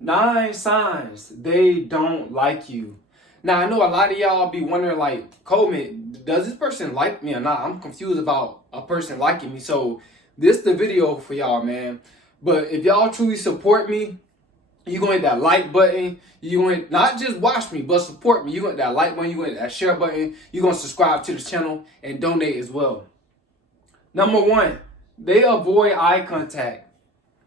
9 signs they don't like you. Now, I know a lot of y'all be wondering, like, Coleman, does this person like me or not? I'm confused about a person liking me. So, this the video for y'all, man. But if y'all truly support me, you gonna hit that like button. You gonna not just watch me, but support me. You gonna hit that like button. You gonna hit that share button. You gonna subscribe to the channel and donate as well. Number one, they avoid eye contact.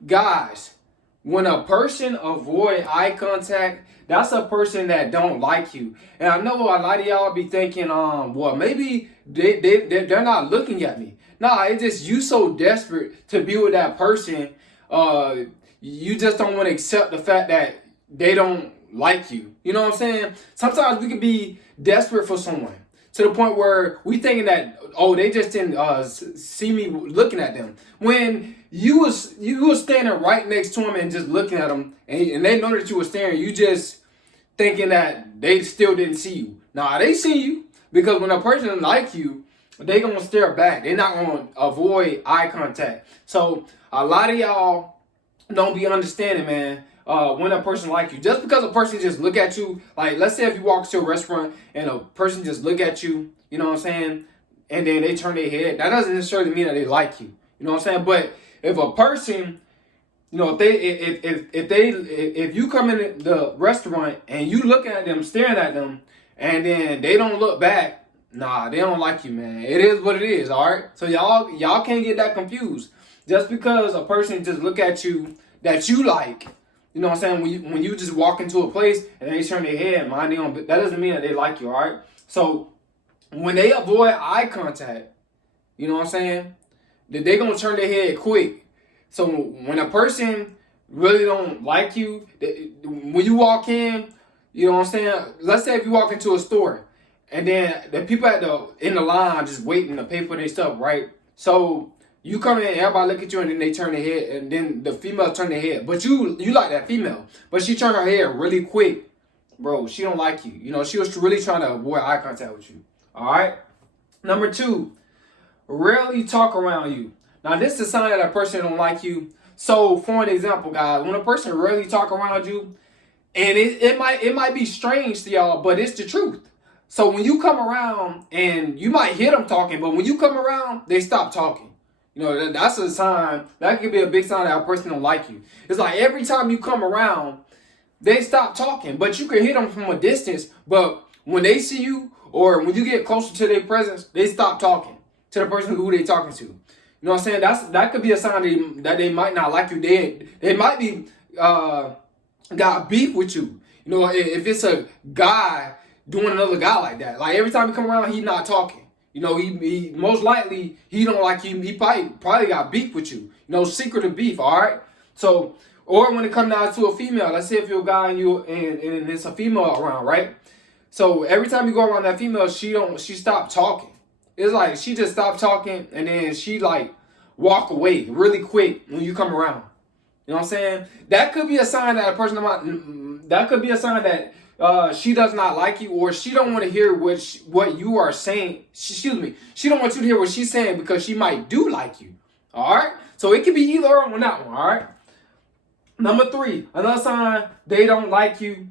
Guys, when a person avoid eye contact, that's a person that don't like you. And I know a lot of y'all be thinking, well, maybe they're not looking at me. Nah, it's just you so desperate to be with that person. You just don't want to accept the fact that they don't like you. You know what I'm saying? Sometimes we can be desperate for someone to the point where we thinking that, oh, they just didn't see me looking at them. When you was standing right next to them and just looking at them, and they know that you were staring, you just thinking that they still didn't see you. Nah, they see you, because when a person like you, they gonna stare back. They're not gonna avoid eye contact. So a lot of y'all don't be understanding, man. When a person like you, just because a person just look at you, like let's say if you walk to a restaurant and a person just look at you, you know what I'm saying, and then they turn their head, that doesn't necessarily mean that they like you. You know what I'm saying? But if a person, you know, if you come in the restaurant and you looking at them, staring at them, and then they don't look back, nah, they don't like you, man. It is what it is, all right? So y'all can't get that confused. Just because a person just look at you that you like, you know what I'm saying? When you just walk into a place and they turn their head, mind their own, that doesn't mean that they like you, all right? So when they avoid eye contact, you know what I'm saying, that they gonna turn their head quick. So when a person really don't like you, when you walk in, you know what I'm saying? Let's say if you walk into a store and then the people in the line just waiting to pay for their stuff, right? So you come in, everybody look at you, and then they turn their head, and then the female turn their head. But you like that female, but she turned her head really quick, bro. She don't like you. You know, she was really trying to avoid eye contact with you. All right. Number two, rarely talk around you. Now, this is a sign that a person don't like you. So, for an example, guys, when a person rarely talk around you, and it might be strange to y'all, but it's the truth. So when you come around, and you might hear them talking, but when you come around, they stop talking. You know, that's a sign. That could be a big sign that a person don't like you. It's like every time you come around, they stop talking, but you can hear them from a distance. But when they see you, or when you get closer to their presence, they stop talking to the person who they talking to. You know what I'm saying? That could be a sign that they might not like you. They might be got beef with you. You know, if it's a guy doing another guy like that, like every time he come around, he not talking. You know, he most likely he don't like you. He probably got beef with you. You know, secretive beef. All right. So, or when it comes down to a female, let's say if you're a guy and and it's a female around, right? So every time you go around that female, she stop talking. It's like she just stopped talking, and then she like walk away really quick when you come around. You know what I'm saying? That could be a sign that a person that could be a sign that she does not like you, or she don't want to hear what you are saying. Excuse me. She don't want you to hear what she's saying because she might do like you. All right. So it could be either or on that one. All right. Number three, another sign they don't like you.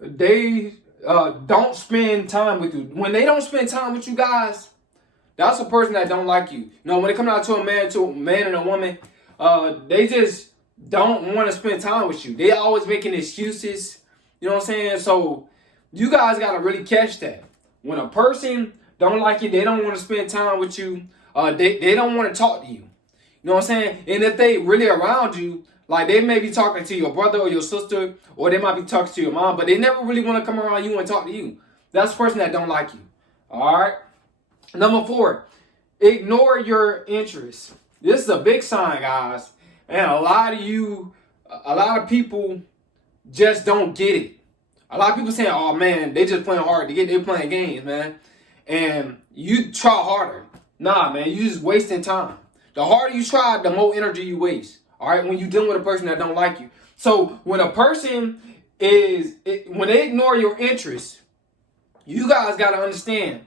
They don't spend time with you. When they don't spend time with you guys, that's a person that don't like you. You know, when it comes out to a man and a woman, they just don't want to spend time with you. They always making excuses. You know what I'm saying? So you guys gotta really catch that. When a person don't like you, they don't want to spend time with you. They don't want to talk to you. You know what I'm saying? And if they really around you, like they may be talking to your brother or your sister, or they might be talking to your mom, but they never really want to come around you and talk to you. That's a person that don't like you. All right. Number four, ignore your interests. This is a big sign, guys. And a lot of people just don't get it. A lot of people saying, oh man, they just playing hard to get, they playing games, man. And you try harder. Nah, man, you just wasting time. The harder you try, the more energy you waste. All right, when you're dealing with a person that don't like you. So when a person when they ignore your interests, you guys got to understand.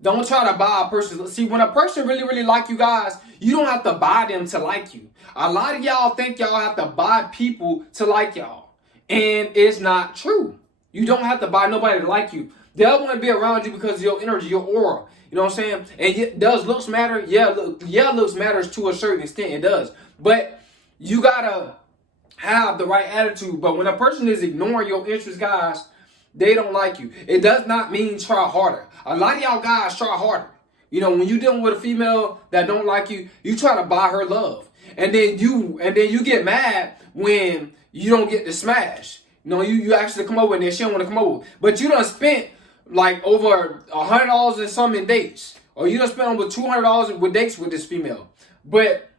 Don't try to buy a person. See, when a person really, really like you guys, you don't have to buy them to like you. A lot of y'all think y'all have to buy people to like y'all. And it's not true. You don't have to buy nobody to like you. They'll want to be around you because of your energy, your aura. You know what I'm saying? And does looks matter? Yeah, looks matters to a certain extent. It does. But you gotta have the right attitude. But when a person is ignoring your interests, guys, they don't like you. It does not mean try harder. A lot of y'all guys try harder. You know, when you're dealing with a female that don't like you, you try to buy her love. And then you get mad when you don't get the smash. You know, you actually come over and then she don't want to come over. But you done spent like over $100 in some in dates. Or you done spent over $200 with dates with this female. But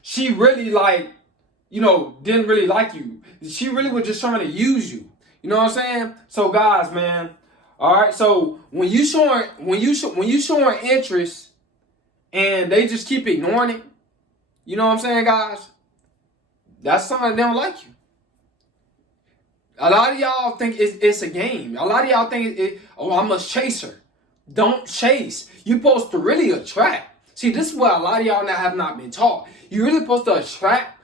she really didn't really like you. She really was just trying to use you. You know what I'm saying? So guys, man, all right. So when you showing interest and they just keep ignoring it, you know what I'm saying, guys? That's something they don't like you. A lot of y'all think it's a game. A lot of y'all think I'm a chaser. Don't chase. You're supposed to really attract. See, this is what a lot of y'all now have not been taught. You're really supposed to attract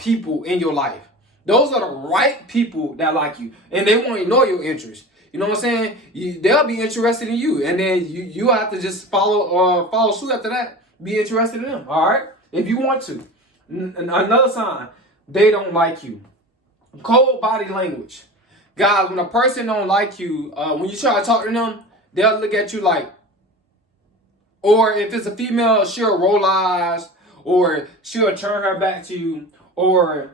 people in your life. Those are the right people that like you, and they won't ignore your interests. You know what I'm saying? They'll be interested in you, and then you have to just follow suit after that. Be interested in them. All right, if you want to. Another sign they don't like you. Cold body language. Guys, when a person don't like you, when you try to talk to them, they'll look at you like, or if it's a female, she'll roll eyes, or she'll turn her back to you, or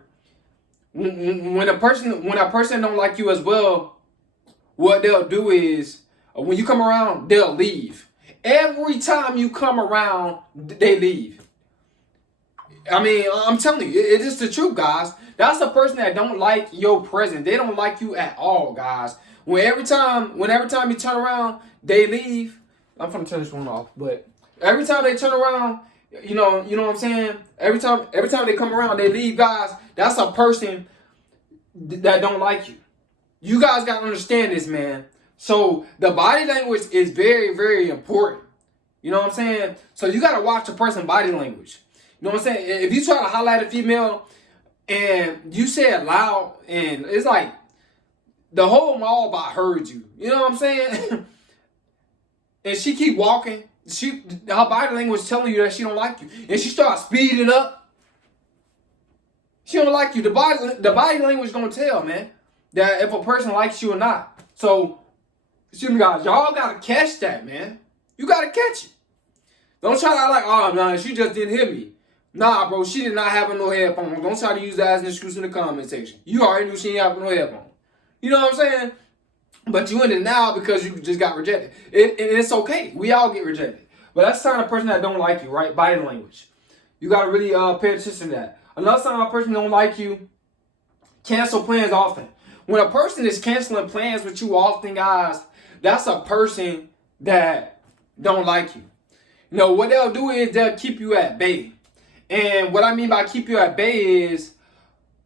when a person don't like you as well, what they'll do is when you come around, they'll leave. Every time you come around, they leave. I mean, I'm telling you, it is the truth, guys. That's a person that don't like your presence. They don't like you at all, guys. Every time you turn around, they leave. I'm gonna turn this one off, but every time they turn around, you know what I'm saying? Every time they come around, they leave, guys. That's a person that don't like you. You guys gotta understand this, man. So the body language is very, very important. You know what I'm saying? So you gotta watch a person's body language. You know what I'm saying? If you try to highlight a female and you say it loud, and it's like the whole mall about heard you. You know what I'm saying? And she keep walking. Her body language telling you that she don't like you, and she starts speeding up. She don't like you. The body language gonna tell, man, that if a person likes you or not. So, excuse me, guys, y'all gotta catch that, man. You gotta catch it. Don't try to like, oh no, she just didn't hear me. Nah, bro, she did not have no headphones. Don't try to use that as an excuse in the comment section. You already knew she didn't have no headphones. You know what I'm saying? But you in it now because you just got rejected. It's okay. We all get rejected. But that's the sign of a person that don't like you, right? Body language. You got to really pay attention to that. Another sign of a person that don't like you, cancel plans often. When a person is canceling plans with you often, guys, that's a person that don't like you. You know, what they'll do is they'll keep you at bay. And what I mean by keep you at bay is,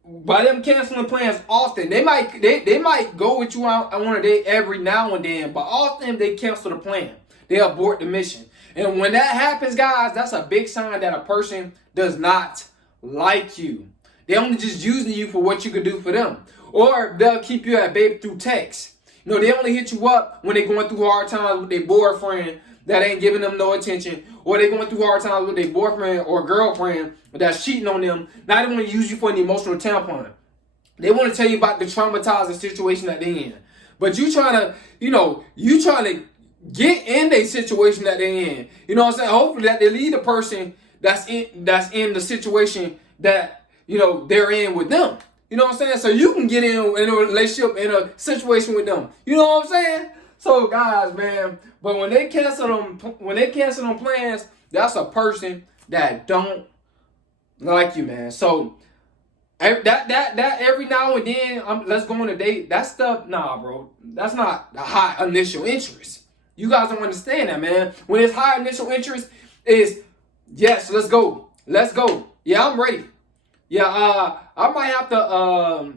by them canceling plans often, they might go with you on a date every now and then, but often they cancel the plan. They abort the mission. And when that happens, guys, that's a big sign that a person does not like you. They're only just using you for what you could do for them. Or they'll keep you at bay through text. You know, they only hit you up when they're going through hard times with their boyfriend that ain't giving them no attention, or they going through hard times with their boyfriend or girlfriend that's cheating on them. Now they want to use you for an emotional tampon. They want to tell you about the traumatizing situation that they're in. But you trying to get in the situation that they're in. You know what I'm saying? Hopefully that they lead the person that's in the situation that, you know, they're in with them. You know what I'm saying? So you can get in a relationship, in a situation with them. You know what I'm saying? So guys, man, but when they cancel them plans, that's a person that don't like you, man. So that every now and then, let's go on a date. That stuff, nah, bro. That's not a high initial interest. You guys don't understand that, man. When it's high initial interest, is yes, let's go. Yeah, I'm ready. Yeah, I might have to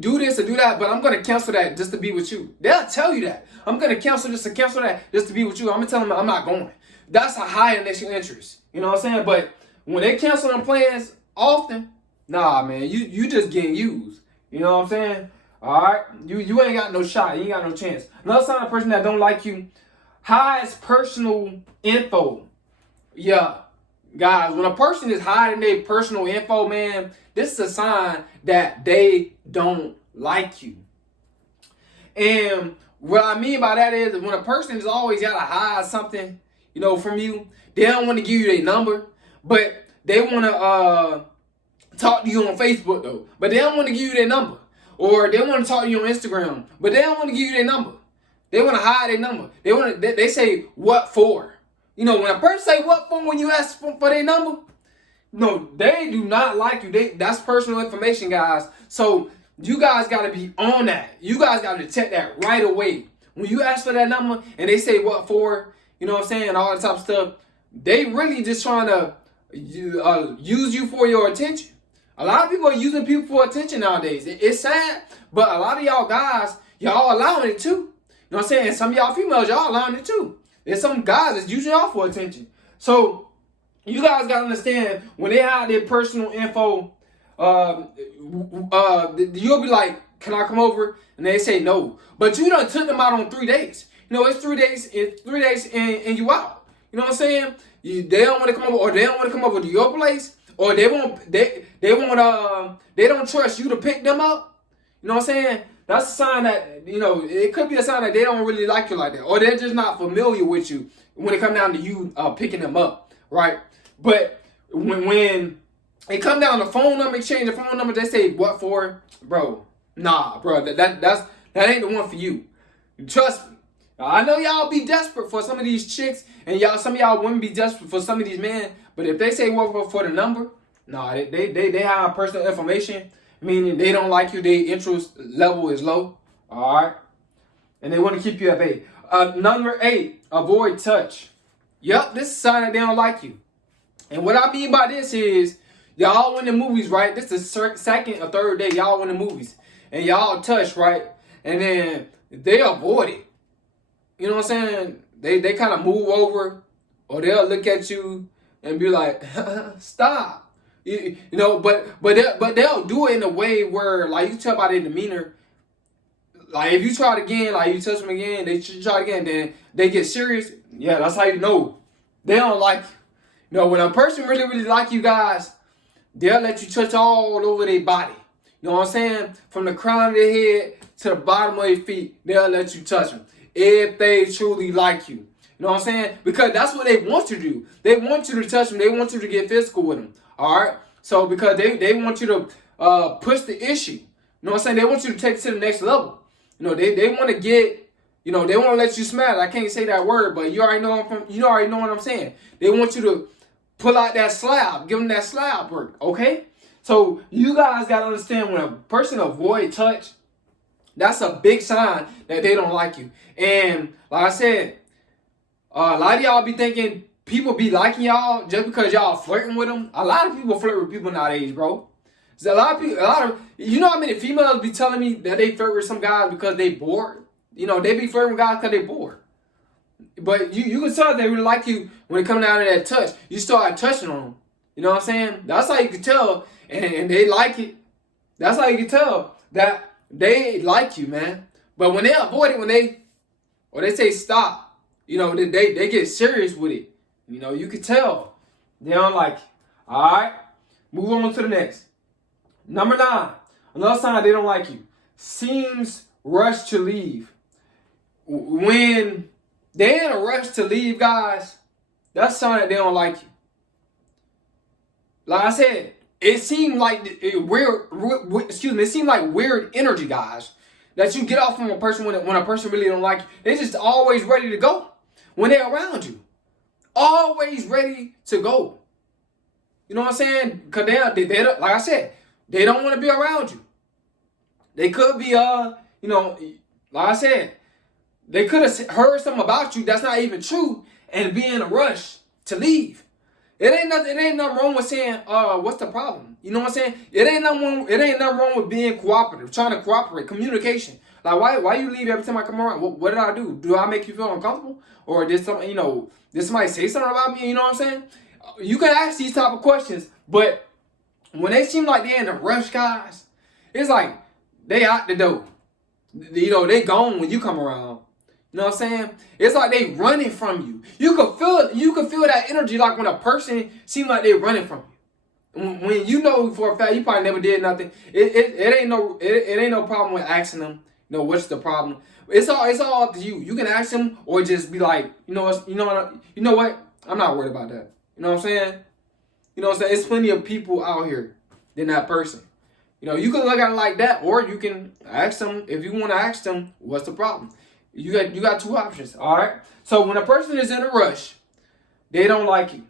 do this or do that, but I'm gonna cancel that just to be with you. They'll tell you that. I'm gonna cancel this or cancel that just to be with you. I'm gonna tell them I'm not going. That's a high initial interest. You know what I'm saying? But when they cancel them plans often, nah, man, you just getting used. You know what I'm saying? All right, you ain't got no shot. You ain't got no chance. Another sign of person that don't like you, hides personal info. Yeah, guys, when a person is hiding their personal info, man, this is a sign that they don't like you. And what I mean by that is when a person is always got to hide something, from you, they don't want to give you their number, but they want to talk to you on Facebook though, but they don't want to give you their number. Or they want to talk to you on Instagram, but they don't want to give you their number. They want to hide their number. They say what for. When a person say what for when you ask for their number, no, they do not like you. That's personal information, guys. So you guys got to be on that. You guys got to detect that right away. When you ask for that number and they say what for, you know what I'm saying, all that type of stuff, they really just trying to use you for your attention. A lot of people are using people for attention nowadays. It's sad, but a lot of y'all guys, y'all allowing it too. You know what I'm saying? And some of y'all females, y'all allowing it too. There's some guys that's using y'all for attention. So you guys gotta understand when they have their personal info, you'll be like, "Can I come over?" And they say no, but you done took them out on 3 days. It's 3 days. It's 3 days, and you out. You know what I'm saying? They don't want to come over, or they don't want to come over to your place, or they don't trust you to pick them up. You know what I'm saying? That's a sign that, it could be a sign that they don't really like you like that, or they're just not familiar with you when it comes down to you picking them up, right? But when it come down to phone number, exchange the phone number, they say what for, bro? Nah, bro, that ain't the one for you. Trust me. I know y'all be desperate for some of these chicks, and some of y'all women be desperate for some of these men. But if they say what for the number, nah, they have personal information, meaning they don't like you. Their interest level is low. All right, and they want to keep you at bay. Number 8, avoid touch. Yup, this is a sign that they don't like you. And what I mean by this is, y'all in the movies, right? This is the second or third day y'all in the movies, and y'all touch, right? And then they avoid it. You know what I'm saying? They kind of move over, or they'll look at you and be like, "Stop." But they'll do it in a way where, like, you tell by their demeanor. Like, if you try it again, like you touch them again, they try it again, then they get serious. Yeah, that's how you know they don't like you. When a person really, really like you guys, they'll let you touch all over their body. You know what I'm saying? From the crown of their head to the bottom of their feet, they'll let you touch them if they truly like you. You know what I'm saying? Because that's what they want you to do. They want you to touch them. They want you to get physical with them. All right? So because they want you to push the issue. You know what I'm saying? They want you to take it to the next level. They want to get, they want to let you smile. I can't say that word, but you already know what I'm saying. They want you to pull out that slab, give them that slab work, okay? So you guys got to understand, when a person avoid touch, that's a big sign that they don't like you. And like I said, a lot of y'all be thinking people be liking y'all just because y'all flirting with them. A lot of people flirt with people nowadays, bro. So a lot of how many females be telling me that they flirt with some guys because they bored? They be flirting with guys because they bored. But you can tell they really like you when it comes down to that touch. You start touching on them. You know what I'm saying? That's how you can tell, and they like it. That's how you can tell that they like you, man. But when they avoid it, or they say stop, they get serious with it. You can tell they don't like it. All right, move on to the next. Number 9, another sign they don't like you. Seems rushed to leave. When they're in a rush to leave, guys, that's a sign that they don't like you. Like I said, it seemed like it seemed like weird energy, guys, that you get off from a person when a person really don't like you. They're just always ready to go when they're around you. Always ready to go. You know what I'm saying? Because they like I said, they don't want to be around you. They could be, like I said, they could have heard something about you that's not even true and be in a rush to leave. It ain't nothing wrong with saying, what's the problem? You know what I'm saying? It ain't nothing wrong with being cooperative, trying to cooperate, communication. Like, why you leave every time I come around? What did I do? Do I make you feel uncomfortable? Or did somebody say something about me? You know what I'm saying? You can ask these type of questions, but when they seem like they're in a rush, guys, it's like they out the door. You know, they gone when you come around. You know what I'm saying? It's like they running from you. You can feel it. You can feel that energy like when a person seems like they running from you. When you know for a fact you probably never did nothing. It ain't no problem with asking them. You know what's the problem? It's all up to you. You can ask them or just be like, you know what? I'm not worried about that. You know what I'm saying? You know what I'm saying? It's plenty of people out here than that person. You know, you can look at it like that, or you can ask them, if you want to ask them, what's the problem? You got two options, all right? So when a person is in a rush, they don't like you.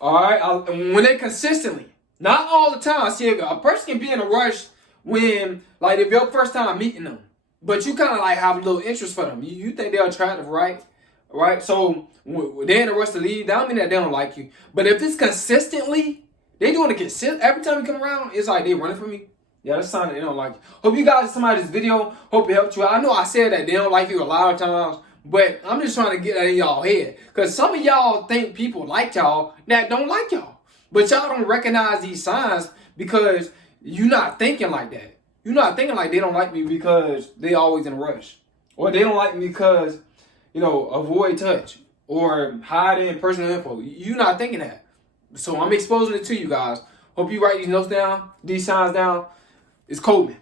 All right? When they consistently, not all the time. See, a person can be in a rush when, like, if your first time meeting them, but you kind of like have a little interest for them. You think they're attractive, right? Right? So when they're in a rush to leave, that don't mean that they don't like you. But if it's consistently, they doing it consistent. Every time you come around, it's like they running from me. Yeah, that's a sign that they don't like you. Hope you guys, somebody's video, hope it helped you out. I know I said that they don't like you a lot of times, but I'm just trying to get that in y'all head. Because some of y'all think people like y'all that don't like y'all. But y'all don't recognize these signs because you're not thinking like that. You're not thinking like they don't like me because they always in a rush. Or they don't like me because, you know, avoid touch. Or hide in personal info. You're not thinking that. So I'm exposing it to you guys. Hope you write these notes down, these signs down. It's Coleman.